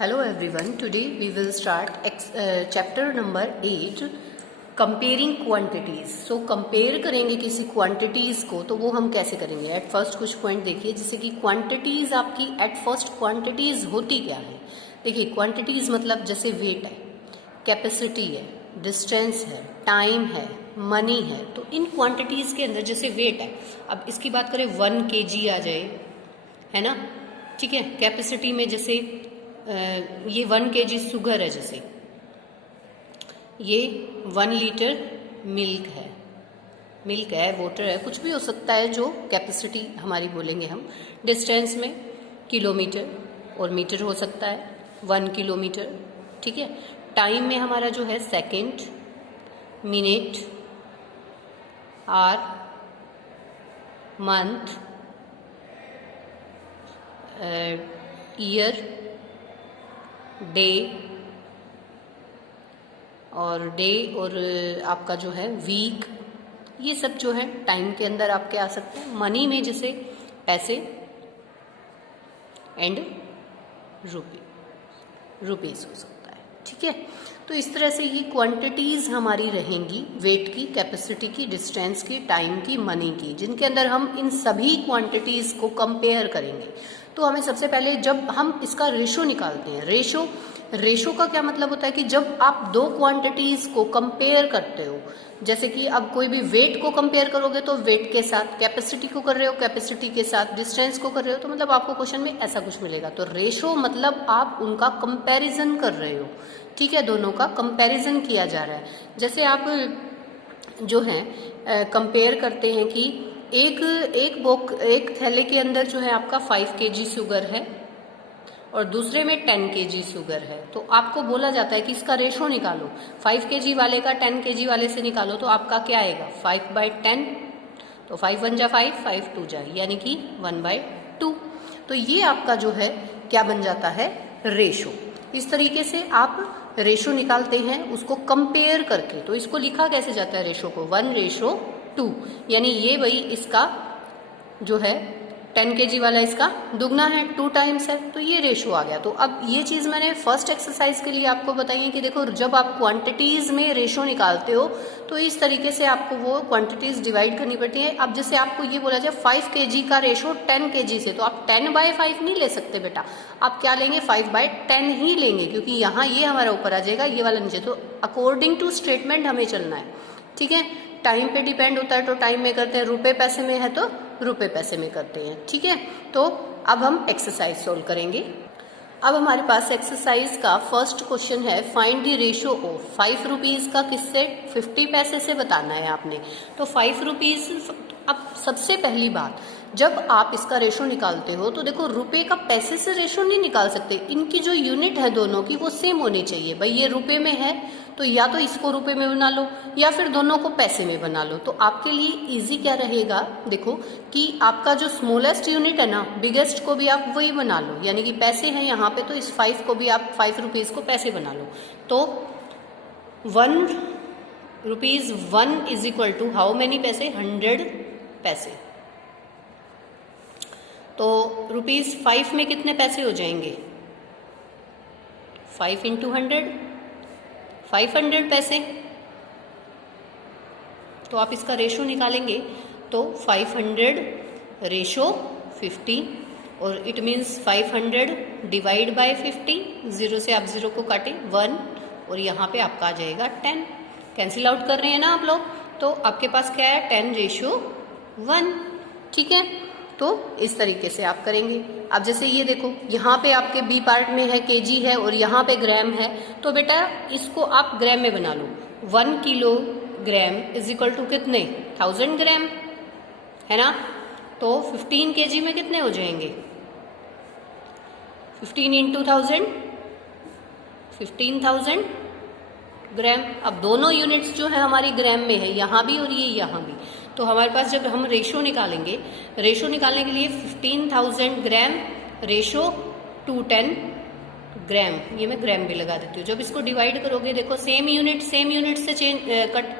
Hello everyone, today we will start chapter number 8 comparing quantities. So compare करेंगे किसी quantities को, तो वो हम कैसे करेंगे। एट फर्स्ट कुछ पॉइंट देखिए, जैसे कि क्वांटिटीज आपकी एट फर्स्ट क्वांटिटीज होती क्या है। देखिए क्वांटिटीज मतलब जैसे वेट है, कैपेसिटी है, डिस्टेंस है, टाइम है, मनी है। तो इन क्वांटिटीज के अंदर जैसे वेट है, अब इसकी बात करें 1 kg आ जाए, है ना, ठीक है। कैपेसिटी में जैसे ये 1 kg शुगर है, जैसे ये 1 लीटर मिल्क है, वाटर है, कुछ भी हो सकता है जो कैपेसिटी हमारी बोलेंगे हम। डिस्टेंस में किलोमीटर और मीटर हो सकता है, 1 किलोमीटर, ठीक है। टाइम में हमारा जो है second, minute, hour, month, year, day और आपका जो है वीक, ये सब जो है टाइम के अंदर आपके आ सकते हैं। मनी में जैसे पैसे एंड रुपीज हो सकता है, ठीक है। तो इस तरह से ये क्वांटिटीज हमारी रहेंगी, वेट की, कैपेसिटी की, डिस्टेंस की, टाइम की, मनी की, जिनके अंदर हम इन सभी क्वांटिटीज को कंपेयर करेंगे। तो हमें सबसे पहले जब हम इसका रेशो निकालते हैं, रेशो का क्या मतलब होता है कि जब आप दो क्वांटिटीज को कंपेयर करते हो, जैसे कि अब कोई भी वेट को कंपेयर करोगे तो वेट के साथ, कैपेसिटी को कर रहे हो कैपेसिटी के साथ, डिस्टेंस को कर रहे हो, तो मतलब आपको क्वेश्चन में ऐसा कुछ मिलेगा। तो रेशो मतलब आप उनका कंपैरिजन कर रहे हो, ठीक है, दोनों का कंपैरिजन किया जा रहा है। जैसे आप जो है कंपेयर करते हैं कि एक थैले के अंदर जो है आपका 5 kg शुगर है और दूसरे में 10 kg शुगर है, तो आपको बोला जाता है कि इसका रेशो निकालो, 5 kg वाले का 10 kg वाले से निकालो, तो आपका क्या आएगा 5/10, तो 5 1 जा 5, 5 2 जा, यानी कि 1/2। तो ये आपका जो है क्या बन जाता है, रेशो। इस तरीके से आप रेशो निकालते हैं उसको कंपेयर करके। तो इसको लिखा कैसे जाता है रेशो को, 1:2, यानी ये वही इसका जो है 10 kg वाला इसका दुगना है, 2 टाइम्स है, तो ये रेशो आ गया। तो अब ये चीज मैंने फर्स्ट एक्सरसाइज के लिए आपको बताई है कि देखो जब आप क्वांटिटीज में रेशो निकालते हो तो इस तरीके से आपको वो क्वांटिटीज डिवाइड करनी पड़ती है। अब जैसे आपको ये बोला जाए 5 kg का रेशो 10 kg से, तो आप 10/5 नहीं ले सकते बेटा, आप क्या लेंगे 5/10 ही लेंगे, क्योंकि यहाँ ये हमारा ऊपर आ जाएगा, ये वाला नीचे। तो अकॉर्डिंग टू स्टेटमेंट हमें चलना है, ठीक है। टाइम पे डिपेंड होता है तो टाइम में करते हैं, रुपए पैसे में है तो रुपए पैसे में करते हैं, ठीक है। तो अब हम एक्सरसाइज सोल्व करेंगे। अब हमारे पास एक्सरसाइज का फर्स्ट क्वेश्चन है, find the ratio of 5 rupees का किससे 50 पैसे से बताना है आपने। तो 5 रुपीज, अब सबसे पहली बात, जब आप इसका रेशो निकालते हो तो देखो रुपए का पैसे से रेशो नहीं निकाल सकते, इनकी जो यूनिट है दोनों की वो सेम होनी चाहिए। भाई ये रुपए में है तो या तो इसको रुपए में बना लो या फिर दोनों को पैसे में बना लो। तो आपके लिए इजी क्या रहेगा, देखो कि आपका जो स्मॉलेस्ट यूनिट है ना, बिगेस्ट को भी आप वही बना लो, यानी कि पैसे हैं यहाँ पे तो इस 5 को भी आप 5 रुपीज को पैसे बना लो। तो 1 rupees 1 is equal to how many पैसे, 100 पैसे। तो रुपीज 5 में कितने पैसे हो जाएंगे, 5 × 100, 500 पैसे। तो आप इसका रेशो निकालेंगे तो 500 रेशो 50, और इट मीन्स 500 डिवाइड बाय 50, 0 से आप 0 को काटें 1, और यहाँ पे आपका आ जाएगा 10। कैंसिल आउट कर रहे हैं ना आप लोग, तो आपके पास क्या है 10:1, ठीक है। तो इस तरीके से आप करेंगे। अब जैसे ये देखो यहाँ पे आपके बी पार्ट में है केजी है और यहाँ पे ग्राम है, तो बेटा इसको आप ग्राम में बना लो। 1 किलोग्राम इज इक्वल टू कितने, 1000 ग्राम, है ना। तो 15 kg में कितने हो जाएंगे, 15 × 1000, 15,000 ग्राम। अब दोनों यूनिट्स जो है हमारी ग्राम में है, यहाँ भी और ये यहाँ भी। तो हमारे पास जब हम रेशो निकालेंगे, रेशो निकालने के लिए 15,000 ग्राम रेशो 210 ग्राम, ये मैं ग्राम भी लगा देती हूँ। जब इसको डिवाइड करोगे देखो सेम यूनिट से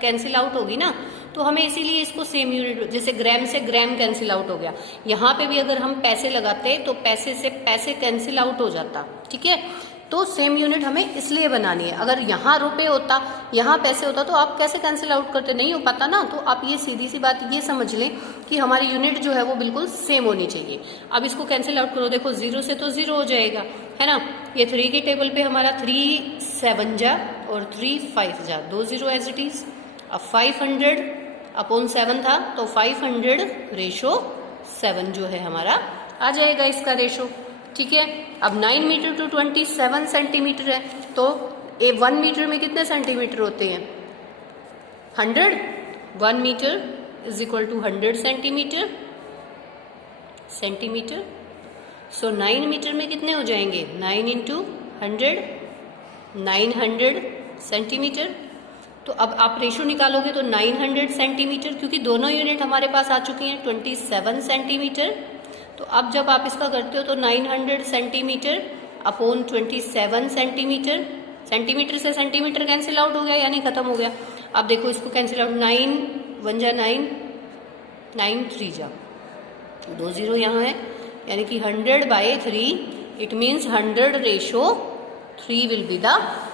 कैंसिल आउट होगी ना, तो हमें इसीलिए इसको सेम यूनिट, जैसे ग्राम से ग्राम कैंसिल आउट हो गया, यहाँ पे भी अगर हम पैसे लगाते तो पैसे से पैसे कैंसिल आउट हो जाता, ठीक है। तो सेम यूनिट हमें इसलिए बनानी है। अगर यहाँ रुपए होता, यहाँ पैसे होता, तो आप कैसे कैंसिल आउट करते, नहीं हो पाता ना। तो आप ये सीधी सी बात ये समझ लें कि हमारी यूनिट जो है वो बिल्कुल सेम होनी चाहिए। अब इसको कैंसिल आउट करो, देखो 0 से तो 0 हो जाएगा, है ना। ये 3 के टेबल पे हमारा 3 7 जा और 3 5 जा, 2 0 एज इट इज। अब 500 अपॉन 7 था, तो 500 रेशो 7 जो है हमारा आ जाएगा इसका रेशो, ठीक है। अब 9 मीटर टू 27 सेंटीमीटर है, तो 1 मीटर में कितने सेंटीमीटर होते हैं, 100। 1 metre is equal to 100 centimetre. So 9 metre में कितने हो जाएंगे, 9 इंटू 100, 900 सेंटीमीटर। तो अब आप रेशो निकालोगे तो 900 सेंटीमीटर, क्योंकि दोनों यूनिट हमारे पास आ चुकी हैं 27 सेंटीमीटर। तो अब जब आप इसका करते हो तो 900 सेंटीमीटर अपॉन 27 सेंटीमीटर, सेंटीमीटर से सेंटीमीटर कैंसिल आउट हो गया, यानी खत्म हो गया। अब देखो इसको कैंसिल आउट, 9 1 जा 9, 9 3 जा, 2 0 यहाँ है, यानी कि 100/3, it means 100 ratio 3 will be the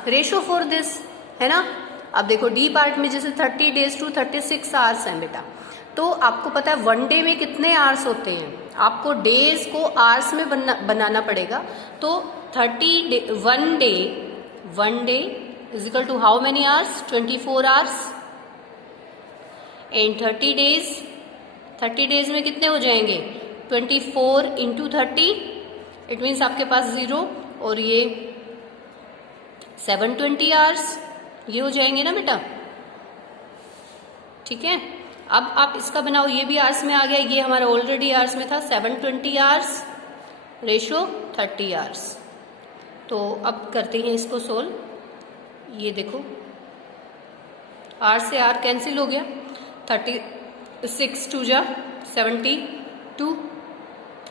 ratio for this, है ना। अब देखो डी पार्ट में जैसे 30 days टू 36 hours हैं बेटा, तो आपको पता है 1 डे में कितने आवर्स होते हैं, आपको डेज को आवर्स में बनाना पड़ेगा। तो 1 day is equal to how many hours, 24 hours। And 30 days में कितने हो जाएंगे, 24 इंटू 30, इट मीन्स आपके पास 0 और ये 720 hours, ये हो जाएंगे ना बेटा, ठीक है। अब आप इसका बनाओ, ये भी आवर्स में आ गया, ये हमारा ऑलरेडी आवर्स में था, 720 hours रेशो 30 hours। तो अब करते हैं इसको सोल्व। ये देखो आर से आर कैंसिल हो गया, 36 2 जा 72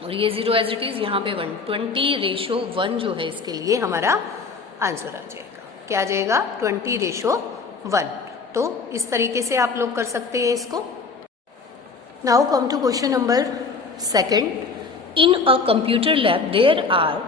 और ये 0 एज इट इज, यहाँ पे 1, 20 रेशो 1 जो है इसके लिए हमारा आंसर आ जाएगा। क्या आ जाएगा, 20 रेशो 1। तो इस तरीके से आप लोग कर सकते हैं इसको। Now come to question number 2। In a computer lab there are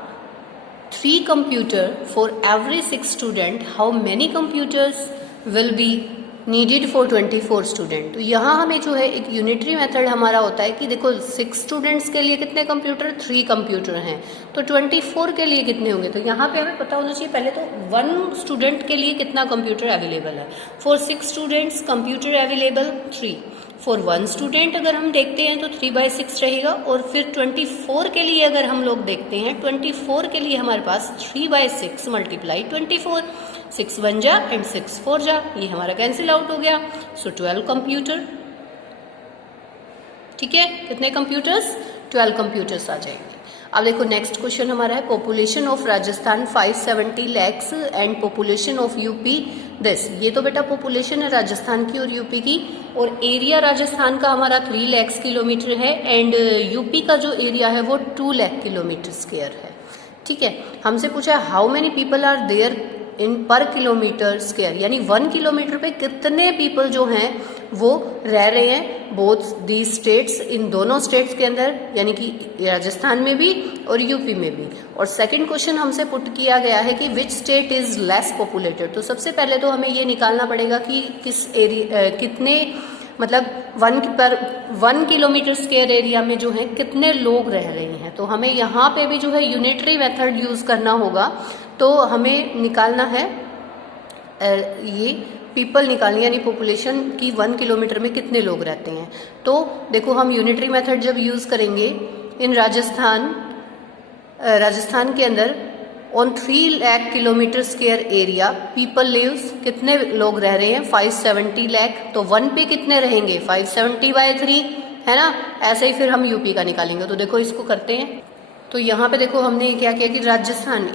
3 computer for every 6 student, how many computers will be needed for 24 student. तो यहाँ हमें जो है एक यूनिटरी मेथड हमारा होता है कि देखो 6 स्टूडेंट्स के लिए कितने कंप्यूटर, 3 कंप्यूटर हैं, तो 24 के लिए कितने होंगे। तो यहाँ पे हमें पता होना चाहिए पहले तो 1 स्टूडेंट के लिए कितना कंप्यूटर अवेलेबल है। For 6 students computer available 3, for 1 student अगर हम देखते हैं तो 3/6 रहेगा। और फिर 24 के लिए अगर हम लोग देखते हैं, 24 के लिए हमारे पास 3/6 मल्टीप्लाई 24, 6 1 जा एंड 6 4 जा, ये हमारा कैंसिल आउट हो गया। सो 12 कंप्यूटर, ठीक है। कितने कंप्यूटर्स, 12 कंप्यूटर्स आ जाएंगे। अब देखो नेक्स्ट क्वेश्चन हमारा है, population of Rajasthan 570 lakhs and population of UP this. ये तो बेटा पॉपुलेशन है राजस्थान की और यूपी की, और एरिया राजस्थान का हमारा 3 lakhs किलोमीटर है एंड यूपी का जो एरिया है वो 2 lakh किलोमीटर स्क्वायर है, ठीक है। हमसे पूछा how many people are there in per kilometre square, यानी 1 किलोमीटर पे कितने पीपल जो हैं वो रह रहे हैं बोथ दी स्टेट्स, इन दोनों स्टेट्स के अंदर, यानी कि राजस्थान में भी और यूपी में भी। और सेकंड क्वेश्चन हमसे पुट किया गया है कि which state is less populated. तो सबसे पहले तो हमें ये निकालना पड़ेगा कि किस एरिया कितने मतलब 1 किलोमीटर स्क्वायर एरिया में जो है कितने लोग रह रहे हैं। तो हमें यहाँ पे भी जो है यूनिटरी मेथड यूज करना होगा। तो हमें निकालना है ये पीपल निकालनी, यानी पॉपुलेशन की 1 किलोमीटर में कितने लोग रहते हैं। तो देखो हम यूनिटरी मेथड जब यूज करेंगे इन राजस्थान के अंदर on 3 lakh kilometre square area people lives, कितने लोग रह रहे हैं 570 lakh। तो 1 पे कितने रहेंगे 570/3, है ना। ऐसे ही फिर हम यूपी का निकालेंगे। तो देखो इसको करते हैं। तो यहाँ पे देखो हमने क्या किया कि Rajasthan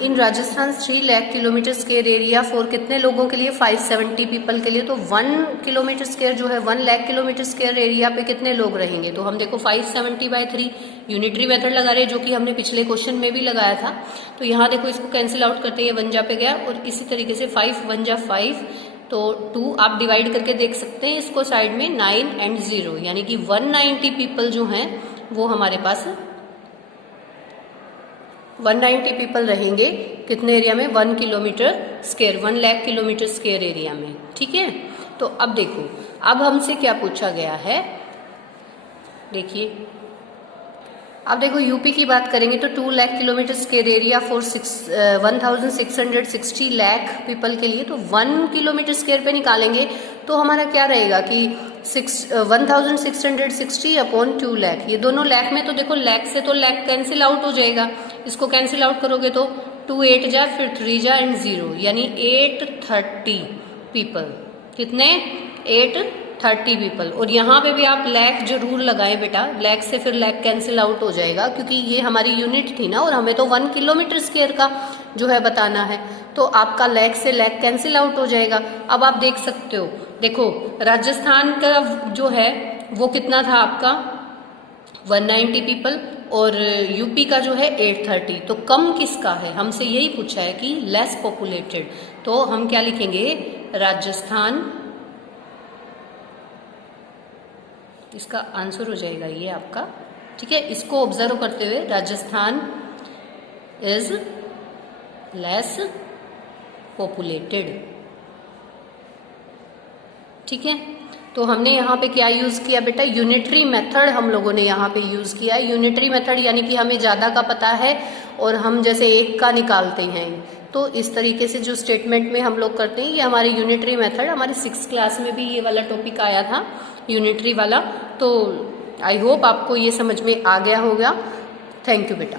3 lakh kilometre square area for कितने लोगों के लिए 570 पीपल के लिए। तो 1 किलोमीटर स्क्वायर जो है 1 lakh किलोमीटर स्क्वायर एरिया पे कितने लोग रहेंगे। तो हम देखो 570/3 यूनिटरी मेथड लगा रहे हैं, जो कि हमने पिछले क्वेश्चन में भी लगाया था। तो यहाँ देखो इसको कैंसिल आउट करते हैं, 1 जा पे गया और इसी तरीके से 5 1 जा 5, तो 2 आप डिवाइड करके देख सकते हैं इसको साइड में 9 एंड 0, यानी कि 190 पीपल जो हैं वो हमारे पास 190 पीपल रहेंगे कितने एरिया में, 1 kilometre square, 1 lakh kilometre square area में, ठीक है। तो अब देखो, अब हमसे क्या पूछा गया है, देखिए अब देखो यूपी की बात करेंगे तो 2 lakh kilometre square area for 1660 lakh people के लिए, तो 1 किलोमीटर स्क्वायर पे निकालेंगे तो हमारा क्या रहेगा कि 1660 अपॉन 2 लाख, ये दोनों लाख में, तो देखो लाख से तो लाख कैंसिल आउट हो जाएगा, इसको कैंसिल आउट करोगे तो 2 8 जा, फिर 3 जा एंड 0, यानी 830 पीपल, कितने 830 पीपल। और यहाँ पे भी आप लैख जरूर लगाएं बेटा, लैख से फिर लैख कैंसिल आउट हो जाएगा, क्योंकि ये हमारी यूनिट थी ना और हमें तो 1 किलोमीटर स्क्वायर का जो है बताना है, तो आपका लैख से लैख कैंसिल आउट हो जाएगा। अब आप देख सकते हो, देखो राजस्थान का जो है वो कितना था आपका 190 पीपल और यूपी का जो है 830, तो कम किसका है, हमसे यही पूछा है कि लेस पॉपुलेटेड, तो हम क्या लिखेंगे, राजस्थान, इसका आंसर हो जाएगा ये आपका, ठीक है। इसको ऑब्जर्व करते हुए राजस्थान इज लेस पॉपुलेटेड, ठीक है। तो हमने यहाँ पे क्या यूज़ किया बेटा, यूनिटरी मेथड हम लोगों ने यहाँ पे यूज़ किया है। यूनिटरी मेथड यानी कि हमें ज़्यादा का पता है और हम जैसे एक का निकालते हैं, तो इस तरीके से जो स्टेटमेंट में हम लोग करते हैं, ये हमारी यूनिटरी मेथड, हमारी 6th क्लास में भी ये वाला टॉपिक आया था यूनिटरी वाला। तो आई होप आपको ये समझ में आ गया होगा। थैंक यू बेटा।